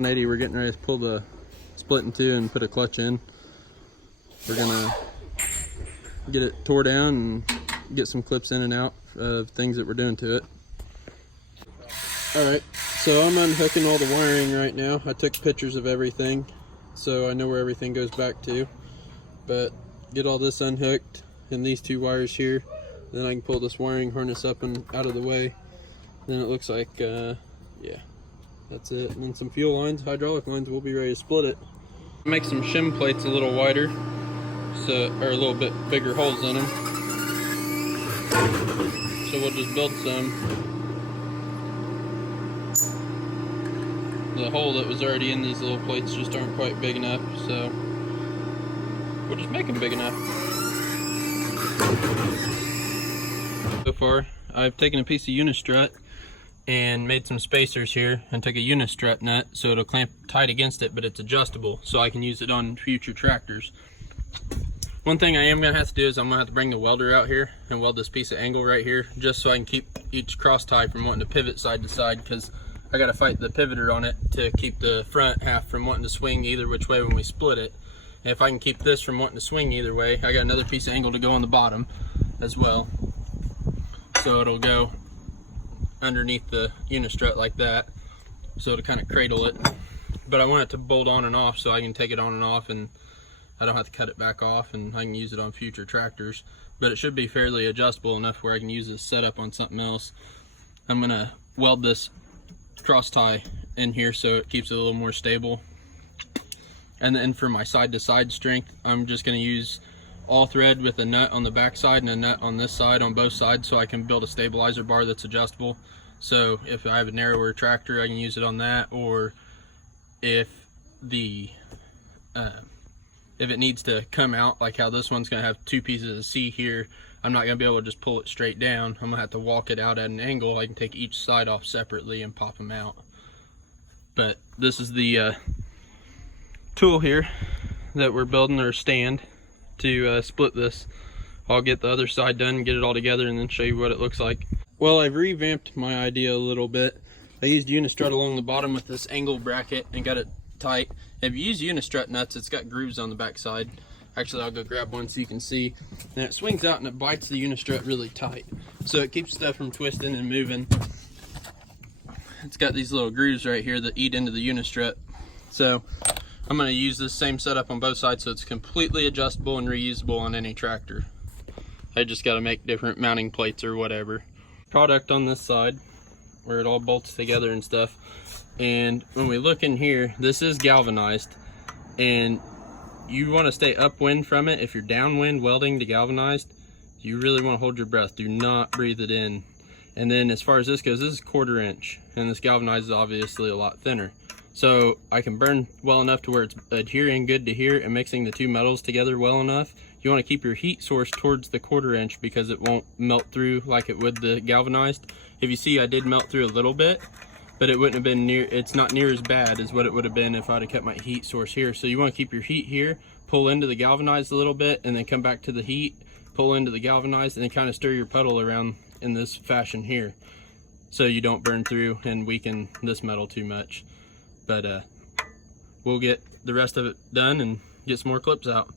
180, we're getting ready to pull the split in two and put a clutch in. We're gonna get it tore down and get some clips in and out of things that we're doing to it. Alright, so I'm unhooking all the wiring right now. I took pictures of everything so I know where everything goes back to. But get all this unhooked and these two wires here, then I can pull this wiring harness up and out of the way. Then it looks like, yeah, that's it. And then some fuel lines, hydraulic lines, we'll be ready to split it. Make some shim plates a little wider, so, or a little bit bigger holes in them. So we'll just build some. The hole that was already in these little plates just aren't quite big enough, so we'll just make them big enough. So far, I've taken a piece of unistrut and made some spacers here and took a unistrut nut so it'll clamp tight against it, but it's adjustable so I can use it on future tractors. One thing I am gonna have to do is I'm gonna have to bring the welder out here and weld this piece of angle right here just so I can keep each cross tie from wanting to pivot side to side, because I gotta fight the pivoter on it to keep the front half from wanting to swing either which way when we split it. And if I can keep this from wanting to swing either way, I got another piece of angle to go on the bottom as well. So it'll go underneath the unistrut like that, so to kind of cradle it. But I want it to bolt on and off so I can take it on and off and I don't have to cut it back off, and I can use it on future tractors. But it should be fairly adjustable enough where I can use this setup on something else. I'm gonna weld this cross tie in here so it keeps it a little more stable. And then for my side to side strength, I'm just gonna use all thread with a nut on the back side and a nut on this side on both sides, so I can build a stabilizer bar that's adjustable. So if I have a narrower tractor, I can use it on that, or if it needs to come out, like how this one's gonna have two pieces of C here, I'm not gonna be able to just pull it straight down. I'm gonna have to walk it out at an angle. I can take each side off separately and pop them out. But this is the tool here that we're building, our stand, to split this. I'll get the other side done, get it all together, and then show you what it looks like. Well, I've revamped my idea a little bit. I used unistrut along the bottom with this angle bracket and got it tight. If you use unistrut nuts, it's got grooves on the back side. Actually, I'll go grab one so you can see. And it swings out and it bites the unistrut really tight, so it keeps stuff from twisting and moving. It's got these little grooves right here that eat into the unistrut. So I'm going to use this same setup on both sides so it's completely adjustable and reusable on any tractor. I just got to make different mounting plates or whatever. Product on this side where it all bolts together and stuff. And when we look in here, this is galvanized, and you want to stay upwind from it. If you're downwind welding to galvanized, you really want to hold your breath. Do not breathe it in. And then as far as this goes, this is 1/4 inch, and this galvanized is obviously a lot thinner. So I can burn well enough to where it's adhering good to here and mixing the two metals together well enough. You want to keep your heat source towards the 1/4 inch because it won't melt through like it would the galvanized. If you see, I did melt through a little bit, but it wouldn't have been near, it's not near as bad as what it would have been if I'd have kept my heat source here. So you want to keep your heat here, pull into the galvanized a little bit, and then come back to the heat, pull into the galvanized, and then kind of stir your puddle around in this fashion here, so you don't burn through and weaken this metal too much. But we'll get the rest of it done and get some more clips out.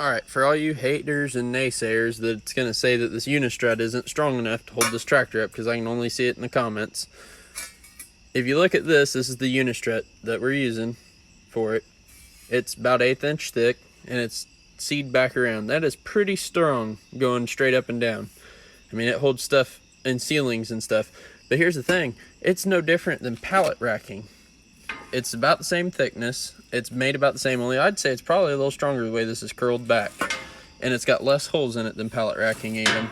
Alright, for all you haters and naysayers that's going to say that this unistrut isn't strong enough to hold this tractor up, because I can only see it in the comments. If you look at this, this is the unistrut that we're using for it. It's about 1/8 inch thick, and it's seed back around. That is pretty strong going straight up and down. I mean, it holds stuff in ceilings and stuff. But here's the thing, it's no different than pallet racking. It's about the same thickness. It's made about the same, only I'd say it's probably a little stronger the way this is curled back. And it's got less holes in it than pallet racking even.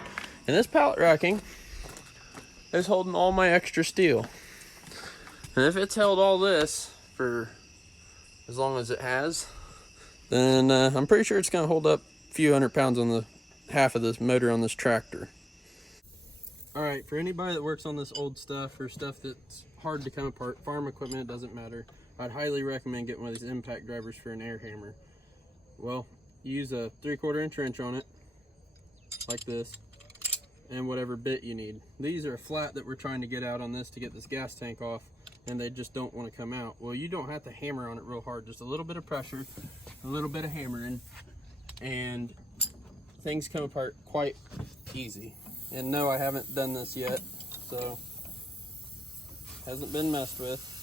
And this pallet racking is holding all my extra steel. And if it's held all this for as long as it has, then I'm pretty sure it's going to hold up a few 100 pounds on the half of this motor on this tractor. Alright, for anybody that works on this old stuff or stuff that's hard to come apart, farm equipment, it doesn't matter, I'd highly recommend getting one of these impact drivers for an air hammer. Well, you use a 3/4 inch wrench on it, like this, and whatever bit you need. These are a flat that we're trying to get out on this to get this gas tank off, and they just don't want to come out. Well, you don't have to hammer on it real hard, just a little bit of pressure, a little bit of hammering, and things come apart quite easy. And no, I haven't done this yet, so hasn't been messed with.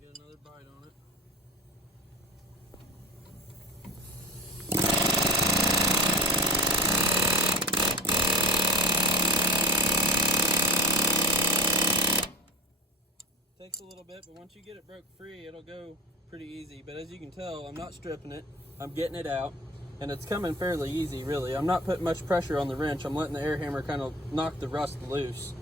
Get another bite on it. Takes a little bit, but once you get it broke free, it'll go pretty easy. But as you can tell, I'm not stripping it, I'm getting it out, and it's coming fairly easy, really. I'm not putting much pressure on the wrench, I'm letting the air hammer kind of knock the rust loose.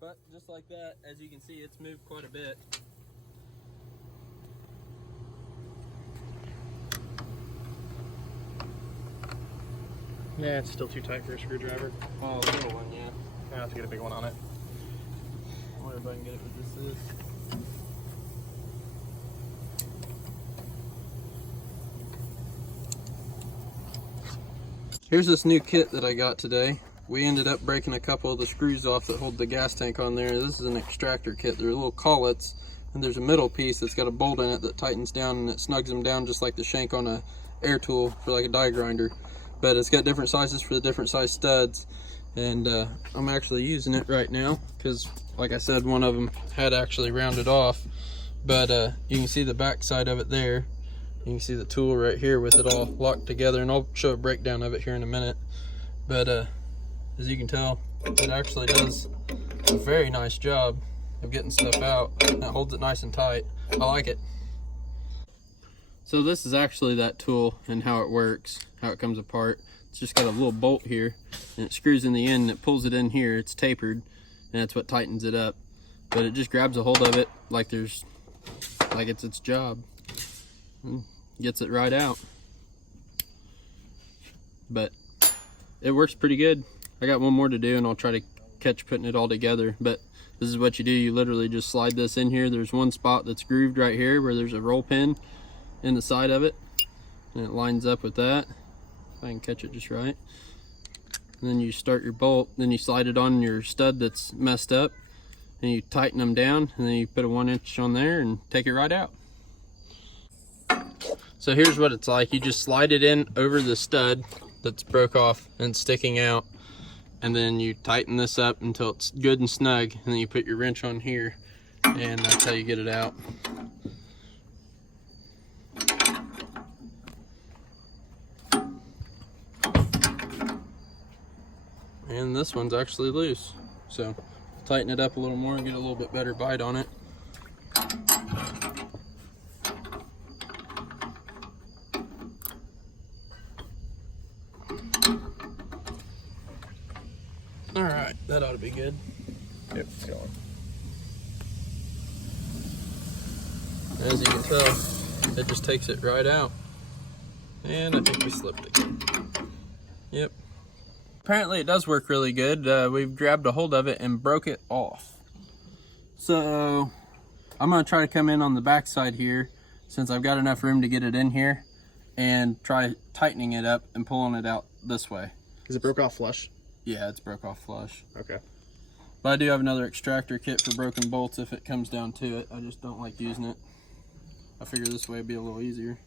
But just like that, as you can see, it's moved quite a bit. Yeah, it's still too tight for a screwdriver. Oh, a little one, yeah. I have to get a big one on it. I wonder if I can get it with just this. Here's this new kit that I got today. We ended up breaking a couple of the screws off that hold the gas tank on there. This is an extractor kit. They're little collets, and there's a middle piece that's got a bolt in it that tightens down and it snugs them down just like the shank on a air tool for like a die grinder. But it's got different sizes for the different size studs, and I'm actually using it right now because, like I said, one of them had actually rounded off. But you can see the back side of it there. You can see the tool right here with it all locked together, and I'll show a breakdown of it here in a minute. But as you can tell, it actually does a very nice job of getting stuff out. It holds it nice and tight. I like it. So this is actually that tool and how it works, how it comes apart. It's just got a little bolt here, and it screws in the end, and it pulls it in here. It's tapered, and that's what tightens it up. But it just grabs a hold of it like it's its job, and gets it right out. But it works pretty good. I got one more to do, and I'll try to catch putting it all together. But this is what you do. You literally just slide this in here. There's one spot that's grooved right here where there's a roll pin in the side of it, and it lines up with that, if I can catch it just right. And then you start your bolt, then you slide it on your stud that's messed up, and you tighten them down, and then you put a 1-inch on there and take it right out. So here's what it's like. You just slide it in over the stud that's broke off and sticking out, and then you tighten this up until it's good and snug, and then you put your wrench on here, and that's how you get it out. And this one's actually loose, so tighten it up a little more and get a little bit better bite on it. All right, that ought to be good. Yep, it's going. As you can tell, it just takes it right out. And I think we slipped again. Yep. Apparently it does work really good. We've grabbed a hold of it and broke it off. So I'm gonna try to come in on the back side here, since I've got enough room to get it in here, and try tightening it up and pulling it out this way. Is it broke off flush? Yeah, it's broke off flush. Okay. But I do have another extractor kit for broken bolts if it comes down to it. I just don't like using it. I figure this way would be a little easier.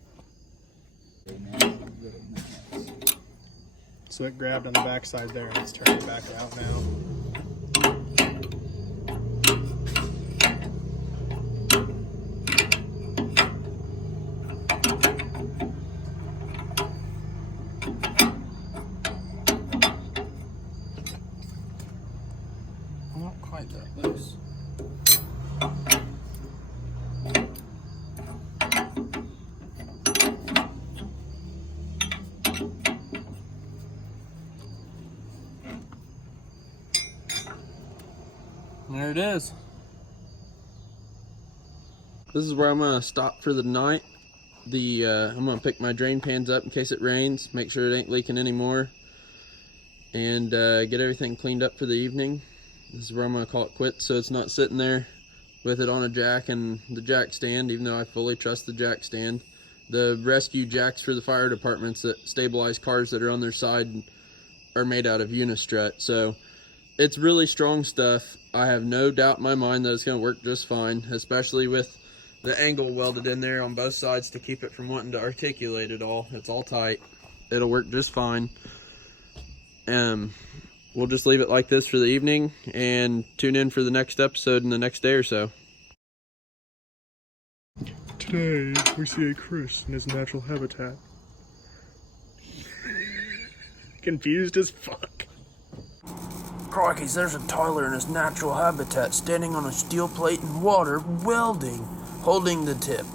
So it grabbed on the back side there, and it's turning back out now. Not quite that loose. There it is. This is where I'm gonna stop for the night. I'm gonna pick my drain pans up in case it rains, make sure it ain't leaking anymore, and get everything cleaned up for the evening. This is where I'm gonna call it quits, so it's not sitting there with it on a jack and the jack stand, even though I fully trust the jack stand. The rescue jacks for the fire departments that stabilize cars that are on their side are made out of Unistrut, so it's really strong stuff. I have no doubt in my mind that it's going to work just fine, especially with the angle welded in there on both sides to keep it from wanting to articulate at all. It's all tight. It'll work just fine. We'll just leave it like this for the evening and tune in for the next episode in the next day or so. Today, we see a Chris in his natural habitat. Confused as fuck. Crikey, there's a Tyler in his natural habitat standing on a steel plate in water, welding, holding the tip.